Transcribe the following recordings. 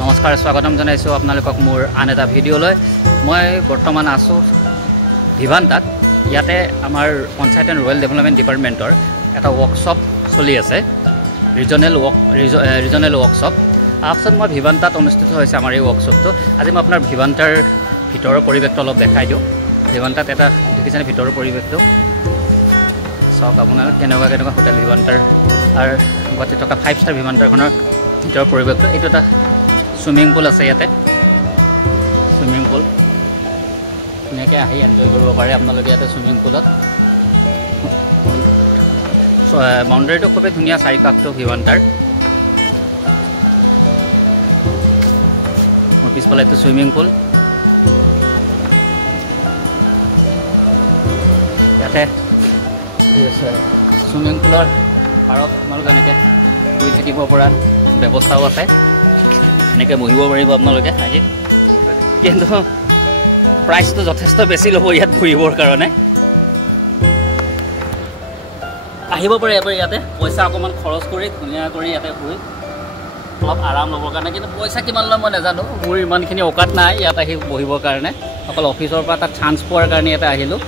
নমস্কাৰ স্বাগতম জনাইছোঁ আপোনালোকক মোৰ আন এটা ভিডিঅ'লৈ। মই বৰ্তমান আছোঁ ভিভান্তাত। ইয়াতে আমাৰ পঞ্চায়ত এণ্ড ৰুৰেল ডেভেলপমেণ্ট ডিপাৰ্টমেণ্টৰ এটা ৱৰ্কশ্বপ চলি আছে, ৰিজনেল ৱৰ্কশ্বপ। তাৰপিছত মই ভিভান্তাত অনুষ্ঠিত হৈছে আমাৰ এই ৱৰ্কশ্বপটো। আজি মই আপোনাৰ ভিভান্তাৰ ভিতৰৰ পৰিৱেশটো অলপ দেখাই দিওঁ। ভিভান্তাত এটা দেখিছেনে ভিতৰৰ পৰিৱেশটো? চাওক আপোনাৰ কেনেকুৱা হোটেল ভিভান্তাৰ আৰু গুৱাহাটীত থকা 5 ষ্টাৰ ভিভান্তাৰখনৰ ভিতৰৰ পৰিৱেশটো। এইটো এটা চুইমিং পুল আছে, ইয়াতে চুইমিং পুল ধুনীয়াকৈ আহি এনজয় কৰিব পাৰে আপোনালোকে ইয়াতে চুইমিং পুলত। বাউণ্ডাৰীটো খুবেই ধুনীয়া, চাৰিকাষটো ভিভান্তাৰ। মোৰ পিছফালে এইটো চুইমিং পুল। ইয়াতে চুইমিং পুলৰ পাৰত আপোনালোকে এনেকৈ শুই থাকিব পৰা ব্যৱস্থাও আছে, এনেকৈ বহিব পাৰিব আপোনালোকে আহি। কিন্তু প্ৰাইচটো যথেষ্ট বেছি ল'ব ইয়াত বহিবৰ কাৰণে। আহিব পাৰে এবাৰ ইয়াতে, পইচা অকণমান খৰচ কৰি ধুনীয়া কৰি ইয়াতে শুই অলপ আৰাম ল'বৰ কাৰণে। কিন্তু পইচা কিমান লয় মই নাজানো, মোৰ ইমানখিনি অকাত নাই ইয়াত আহি বহিবৰ কাৰণে। অকল অফিচৰ পৰা তাত চান্স পোৱাৰ কাৰণে ইয়াতে আহিলোঁ।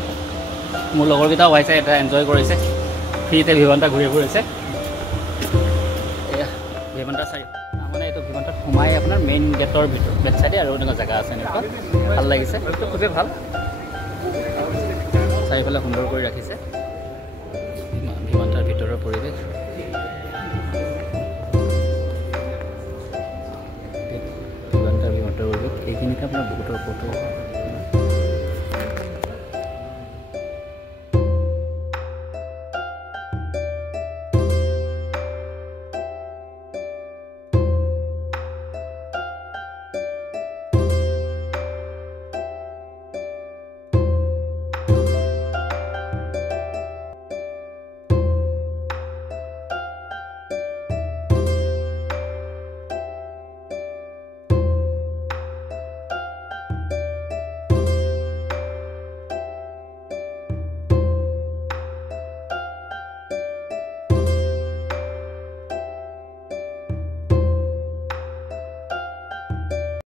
মোৰ লগৰকেইটাও আহিছে, এটা এনজয় কৰিছে, ফ্ৰীতে ভিভান্তা ঘূৰি ফুৰিছে। এয়া ভিভান্তা মানে এইটো ভিভান্তাত সোমাই আপোনাৰ মেইন গেটৰ ভিতৰত বেক চাইডে আৰু এনেকুৱা জেগা আছে, এনেকুৱা ভাল লাগিছে, খুবেই ভাল। চাৰিওফালে সুন্দৰ কৰি ৰাখিছে ভিভান্তাৰ ভিতৰৰ পৰিৱেশ। ভিভান্তাৰ পৰিৱেশ এইখিনিতে আপোনাৰ বহুতৰ ফটো